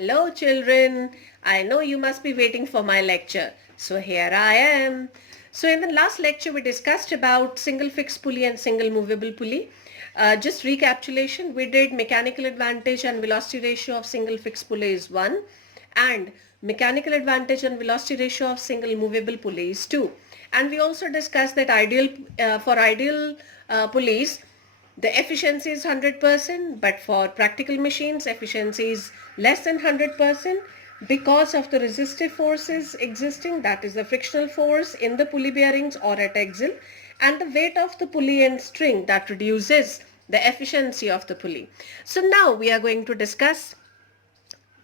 Hello children, I know you must be waiting for my lecture. So here I am. So in the last lecture we discussed about single fixed pulley and single movable pulley. Just recapitulation, we did mechanical advantage and velocity ratio of single fixed pulley is 1 and mechanical advantage and velocity ratio of single movable pulley is 2. And we also discussed that for ideal pulleys the efficiency is 100%, but for practical machines, efficiency is less than 100% because of the resistive forces existing, that is the frictional force in the pulley bearings or at axle, and the weight of the pulley and string that reduces the efficiency of the pulley. So now we are going to discuss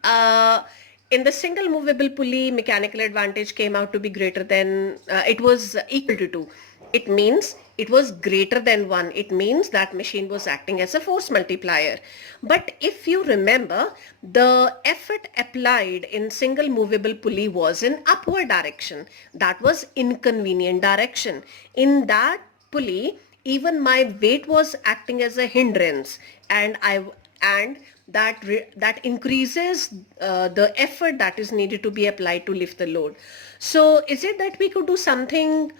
uh, in the single movable pulley, mechanical advantage came out to be greater than, it was equal to 2. It means it was greater than 1. It means that machine was acting as a force multiplier. But if you remember, the effort applied in single movable pulley was in upward direction. That was inconvenient direction. In that pulley, even my weight was acting as a hindrance, and that increases the effort that is needed to be applied to lift the load. So is it that we could do something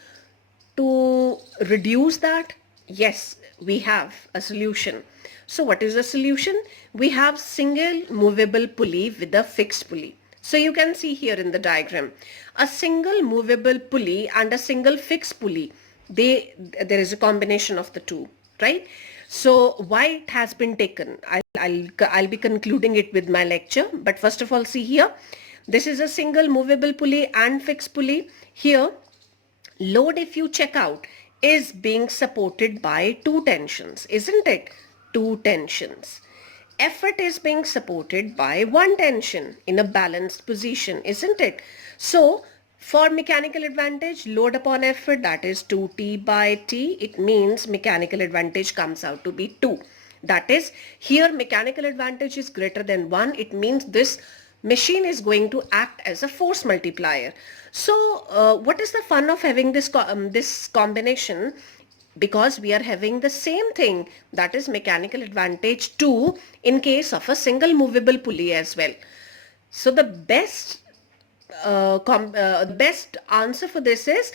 to reduce that? Yes, we have a solution. So what is the solution? We have single movable pulley with a fixed pulley. So you can see here in the diagram, a single movable pulley and a single fixed pulley. There is a combination of the two, right? So why it has been taken, I'll be concluding it with my lecture. But first of all, see here, this is a single movable pulley and fixed pulley. Here, load, if you check out, is being supported by two tensions, isn't it? Two tensions. Effort is being supported by one tension in a balanced position, isn't it? So for mechanical advantage, load upon effort, that is 2T by T. It means mechanical advantage comes out to be 2. That is, here mechanical advantage is greater than 1. It means this machine is going to act as a force multiplier. So what is the fun of having this combination? Because we are having the same thing, that is mechanical advantage 2 in case of a single movable pulley as well. So the best answer for this is,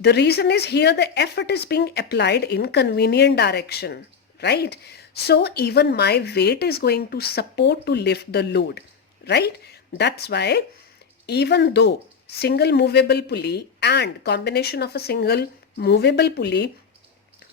the reason is here the effort is being applied in convenient direction, right? So even my weight is going to support to lift the load, right? That's why even though single movable pulley and combination of a single movable pulley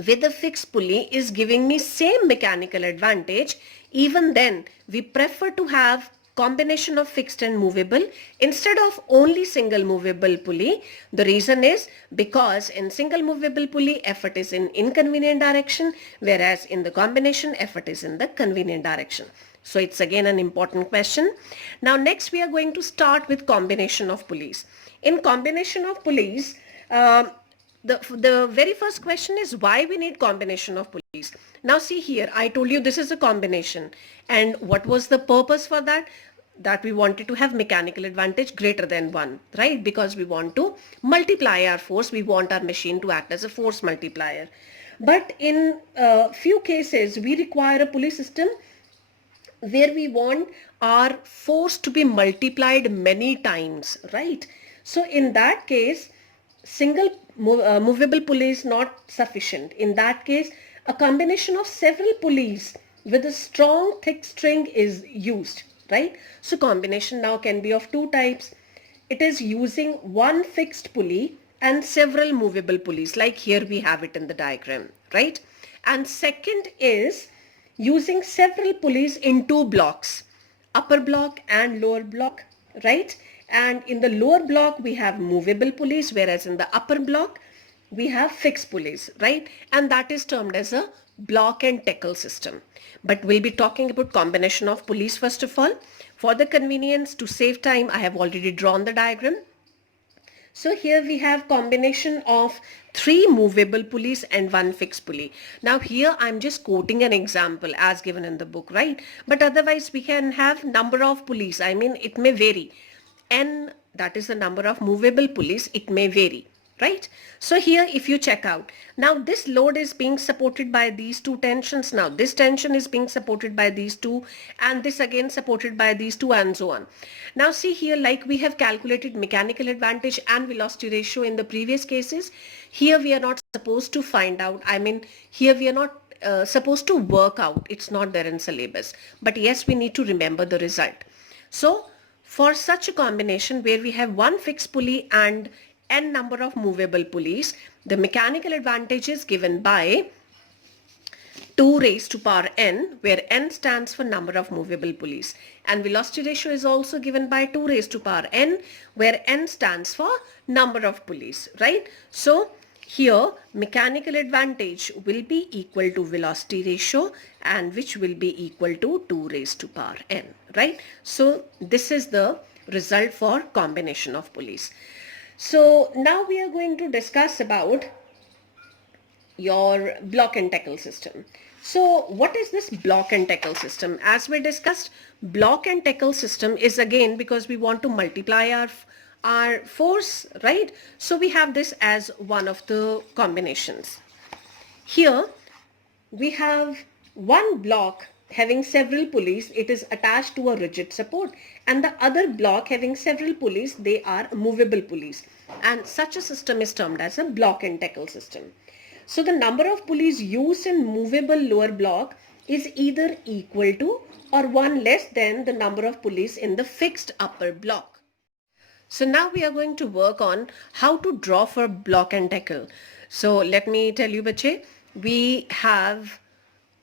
with a fixed pulley is giving me same mechanical advantage, even then we prefer to have combination of fixed and movable instead of only single movable pulley. The reason is because in single movable pulley effort is in inconvenient direction, whereas in the combination effort is in the convenient direction. So it's again an important question. Now next we are going to start with combination of pulleys. In combination of pulleys, the very first question is why we need combination of pulleys. Now see here, I told you this is a combination, and what was the purpose for that? That we wanted to have mechanical advantage greater than 1, right? Because we want to multiply our force, we want our machine to act as a force multiplier. But in few cases we require a pulley system where we want our force to be multiplied many times, right? So in that case, single movable pulley is not sufficient. In that case, a combination of several pulleys with a strong thick string is used, right? So combination now can be of two types. It is using one fixed pulley and several movable pulleys, like here we have it in the diagram, right? And second is using several pulleys in two blocks, upper block and lower block, right? And in the lower block we have movable pulleys, whereas in the upper block we have fixed pulleys, right? And that is termed as a block and tackle system. But we'll be talking about combination of pulleys first of all. For the convenience, to save time, I have already drawn the diagram. So here we have combination of 3 movable pulleys and 1 fixed pulley. Now here I'm just quoting an example as given in the book, right? But otherwise we can have number of pulleys. I mean, it may vary. N, that is the number of movable pulleys, it may vary. right? So here if you check out, now this load is being supported by these two tensions. Now this tension is being supported by these two, and this again supported by these two, and so on. Now see here, like we have calculated mechanical advantage and velocity ratio in the previous cases. Here we are not supposed to find out, I mean here we are not supposed to work out, it's not there in syllabus, but yes, we need to remember the result. So for such a combination where we have one fixed pulley and n number of movable pulleys, the mechanical advantage is given by 2 raised to power n, where n stands for number of movable pulleys, and velocity ratio is also given by 2 raised to power n, where n stands for number of pulleys, right? So here mechanical advantage will be equal to velocity ratio, and which will be equal to 2 raised to power n, right? So this is the result for combination of pulleys. So now we are going to discuss about your block and tackle system. So what is this block and tackle system? As we discussed, block and tackle system is again because we want to multiply our force, right? So we have this as one of the combinations. Here we have one block having several pulleys, it is attached to a rigid support, and the other block having several pulleys, they are movable pulleys, and such a system is termed as a block and tackle system. So the number of pulleys used in movable lower block is either equal to or one less than the number of pulleys in the fixed upper block. So now we are going to work on how to draw for block and tackle. So let me tell you, bache, we have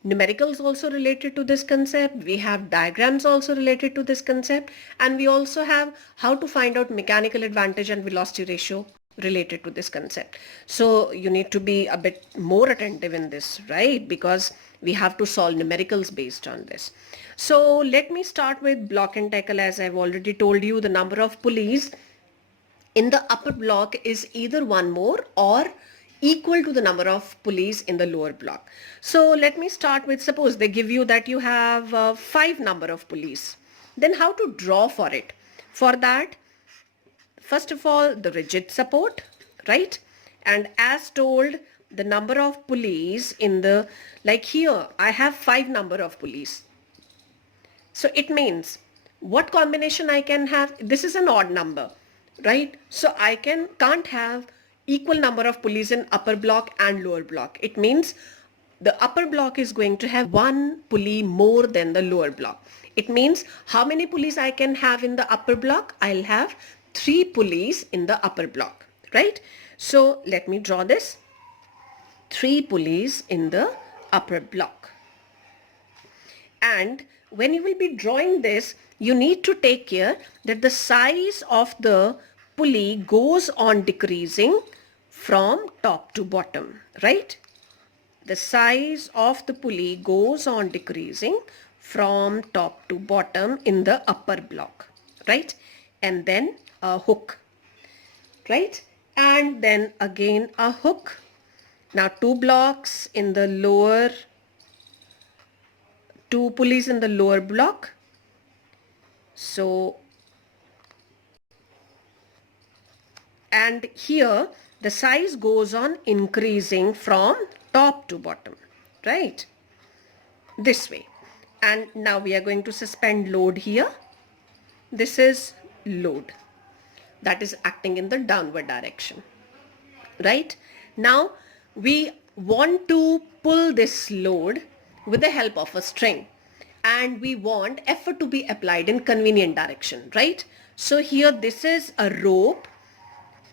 numericals also related to this concept, we have diagrams also related to this concept, and we also have how to find out mechanical advantage and velocity ratio related to this concept. So you need to be a bit more attentive in this, right? Because we have to solve numericals based on this. So let me start with block and tackle. As I've already told you, the number of pulleys in the upper block is either one more or equal to the number of pulleys in the lower block. So let me start with, suppose they give you that you have 5 number of pulleys. Then how to draw for it? For that, first of all, the rigid support, right? And as told, the number of pulleys in the, like here, I have 5 number of pulleys. So it means what combination I can have? This is an odd number, right? So I can't have equal number of pulleys in upper block and lower block. It means the upper block is going to have one pulley more than the lower block. It means how many pulleys I can have in the upper block? I'll have 3 pulleys in the upper block, right? So let me draw this. 3 pulleys in the upper block. And when you will be drawing this, you need to take care that the size of the pulley goes on decreasing from top to bottom, right? The size of the pulley goes on decreasing from top to bottom in the upper block, right? And then a hook, right? And then again a hook. Now 2 blocks in the lower, 2 pulleys in the lower block. So, and here the size goes on increasing from top to bottom, right? This way. And now we are going to suspend load here. This is load that is acting in the downward direction, right? Now we want to pull this load with the help of a string, and we want effort to be applied in convenient direction, right? So here this is a rope,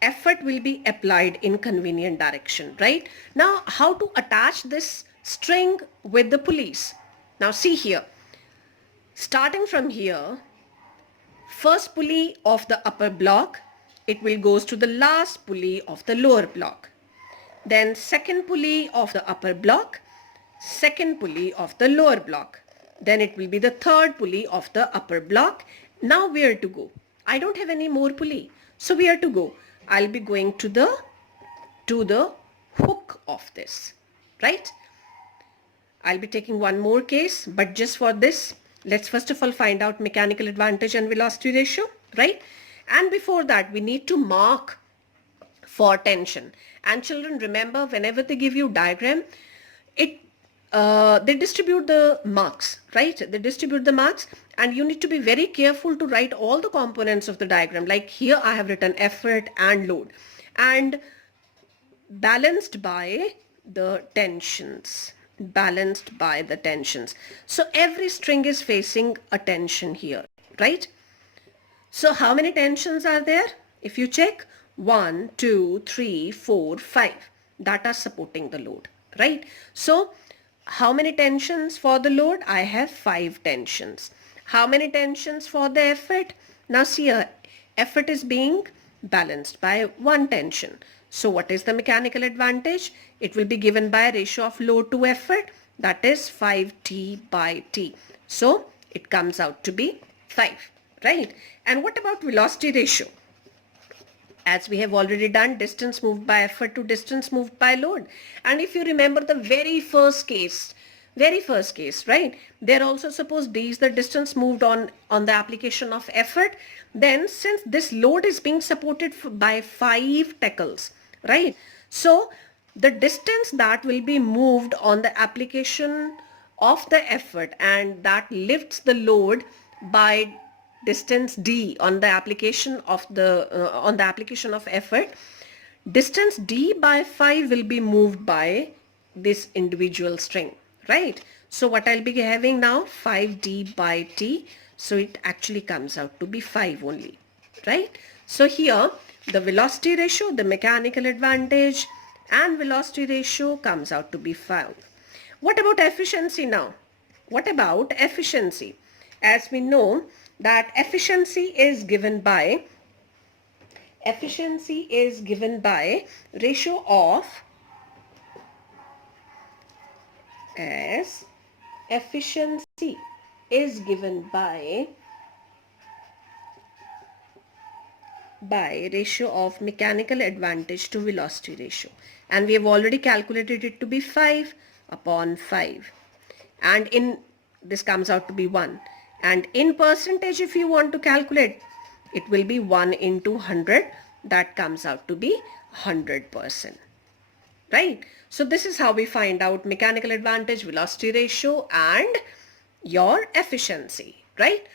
effort will be applied in convenient direction, right? Now how to attach this string with the pulleys? Now see here, starting from here, first pulley of the upper block, it will goes to the last pulley of the lower block. Then second pulley of the upper block, second pulley of the lower block. Then it will be the third pulley of the upper block. Now where to go? I don't have any more pulley. So where to go? I'll be going to the hook of this, right? I'll be taking one more case, but just for this, let's first of all find out mechanical advantage and velocity ratio, right? And before that, we need to mark for tension. And children, remember, whenever they give you diagram, it they distribute the marks, right? They distribute the marks, and you need to be very careful to write all the components of the diagram. Like here I have written effort and load, and balanced by the tensions, balanced by the tensions. So every string is facing a tension here, right? So how many tensions are there? If you check, 1, 2, 3, 4, 5 that are supporting the load, right? So how many tensions for the load? I have 5 tensions. How many tensions for the effort? Now see here, effort is being balanced by 1 tension. So what is the mechanical advantage? It will be given by ratio of load to effort, that is 5T by T. So it comes out to be 5, right? And what about velocity ratio? As we have already done, distance moved by effort to distance moved by load. And if you remember the very first case, right? There also suppose D is the distance moved on the application of effort. Then since this load is being supported by 5 tackles, right? So the distance that will be moved on the application of the effort and that lifts the load by distance D on the application of effort, distance D by 5 will be moved by this individual string, right? So what I'll be having now, 5D by T, so it actually comes out to be 5 only, right? So here the velocity ratio, the mechanical advantage and velocity ratio comes out to be 5. What about efficiency now? What about efficiency? As we know that efficiency is given by ratio of, as efficiency is given by ratio of mechanical advantage to velocity ratio, and we have already calculated it to be 5 upon 5, and in this comes out to be 1, and in percentage if you want to calculate, it will be 1 into 100, that comes out to be 100%, right? So this is how we find out mechanical advantage, velocity ratio and your efficiency, right?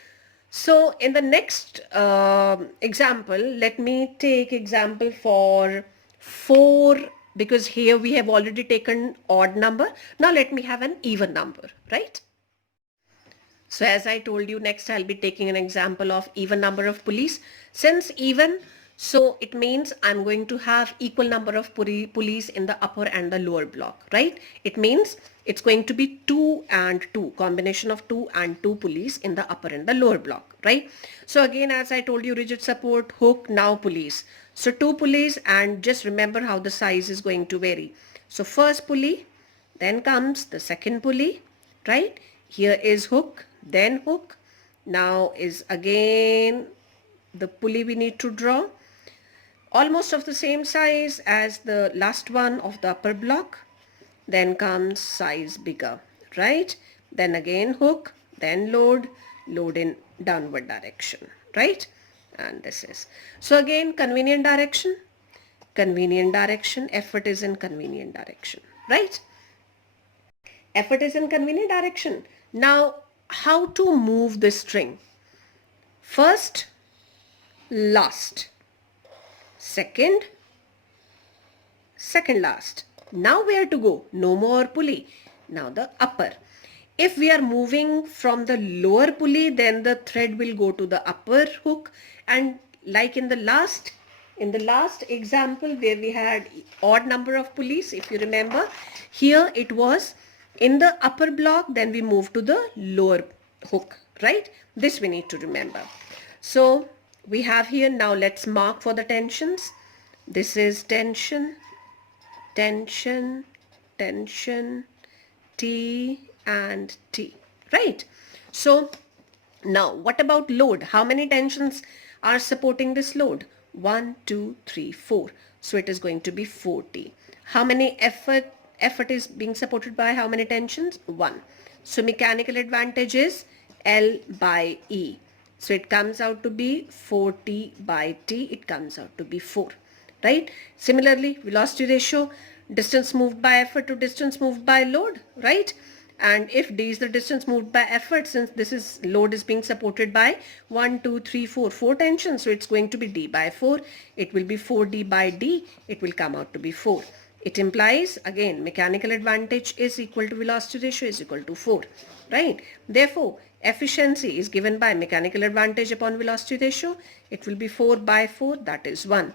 So in the next example, let me take example for 4, because here we have already taken odd number. Now let me have an even number, right? So as I told you, next I'll be taking an example of even number of pulleys. Since even, so it means I'm going to have equal number of pulleys in the upper and the lower block, right? It means it's going to be 2 and 2, combination of 2 and 2 pulleys in the upper and the lower block, right? So again, as I told you, rigid support, hook, now pulleys. So 2 pulleys, and just remember how the size is going to vary. So first pulley, then comes the second pulley, right? Here is hook, then hook. Now is again the pulley we need to draw. Almost of the same size as the last one of the upper block. Then comes size bigger, right? Then again hook, then load in downward direction, right? And this is. So again, convenient direction, effort is in convenient direction, right? Effort is in convenient direction. Now, how to move the string? First, last. Second last. Now where to go? No more pulley. Now the upper. If we are moving from the lower pulley, then the thread will go to the upper hook, and like in the last example where we had odd number of pulleys, if you remember, here it was in the upper block, then we move to the lower hook, right? This we need to remember. So we have here, now let's mark for the tensions. This is tension, tension, tension, T and T, right? So now what about load? How many tensions are supporting this load? 1, 2, 3, 4. So it is going to be 40. How many effort is being supported by how many tensions? 1. So mechanical advantage is L by E. So it comes out to be 40 by T. It comes out to be 4. right? Similarly, velocity ratio, distance moved by effort to distance moved by load, right? And if d is the distance moved by effort, since this is load is being supported by 1, 2, 3, 4, 4 tensions, so it's going to be d by 4. It will be 4d by d. It will come out to be 4. It implies, again, mechanical advantage is equal to velocity ratio is equal to 4, right? Therefore, efficiency is given by mechanical advantage upon velocity ratio. It will be 4 by 4, that is 1.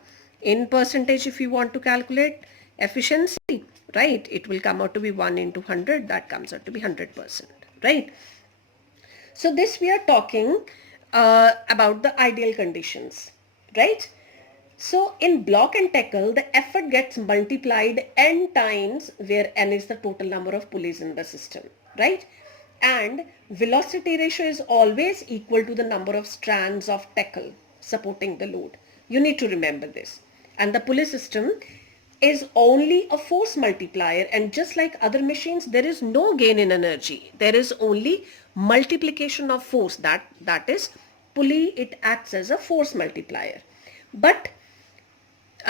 In percentage, if you want to calculate efficiency, right, it will come out to be 1 into 100, that comes out to be 100%, right? So this we are talking about the ideal conditions, right? So in block and tackle, the effort gets multiplied n times, where n is the total number of pulleys in the system, right? And velocity ratio is always equal to the number of strands of tackle supporting the load. You need to remember this. And the pulley system is only a force multiplier, and just like other machines, there is no gain in energy. There is only multiplication of force. That is pulley, it acts as a force multiplier. But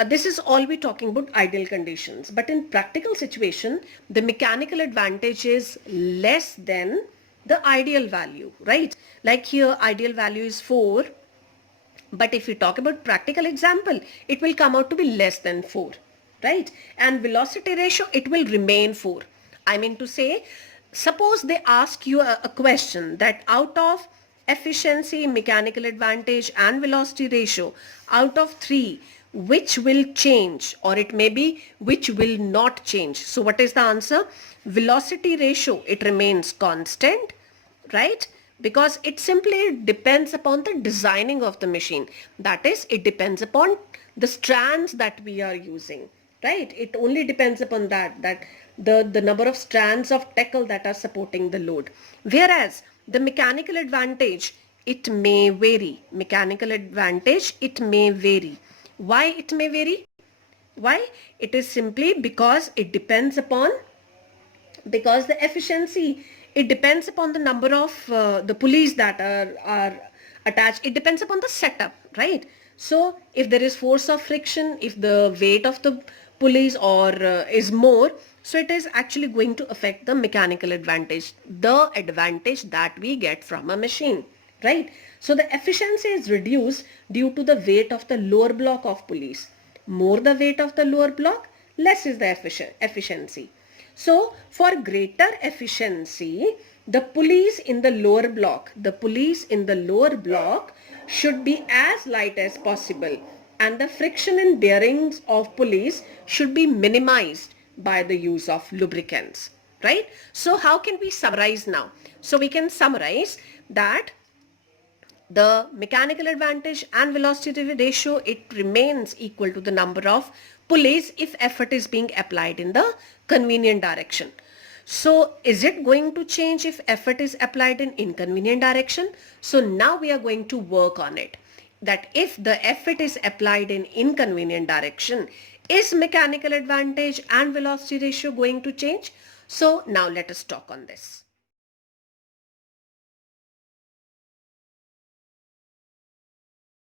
this is all we talking about ideal conditions. But in practical situation, the mechanical advantage is less than the ideal value, right? Like here, ideal value is 4. But if we talk about practical example, it will come out to be less than 4, right? And velocity ratio, it will remain 4. I mean to say, suppose they ask you a question that out of efficiency, mechanical advantage and velocity ratio, out of 3, which will change, or it may be which will not change. So what is the answer? Velocity ratio, it remains constant, right? Because it simply depends upon the designing of the machine. That is, it depends upon the strands that we are using, right? It only depends upon that the number of strands of tackle that are supporting the load. Whereas the mechanical advantage, it may vary. Mechanical advantage, it may vary. Why it may vary? Why? It is simply because it depends upon, because the efficiency, it depends upon the number of the pulleys that are attached. It depends upon the setup, right? So if there is force of friction, if the weight of the pulleys or is more, so it is actually going to affect the mechanical advantage, the advantage that we get from a machine, right? So the efficiency is reduced due to the weight of the lower block of pulleys. More the weight of the lower block, less is the efficiency. So for greater efficiency, the pulleys in the lower block, should be as light as possible, and the friction in bearings of pulleys should be minimized by the use of lubricants, right? So how can we summarize now? So we can summarize that the mechanical advantage and velocity ratio, it remains equal to the number of pulleys if effort is being applied in the convenient direction. So is it going to change if effort is applied in inconvenient direction? So now we are going to work on it, that if the effort is applied in inconvenient direction, is mechanical advantage and velocity ratio going to change? So now let us talk on this.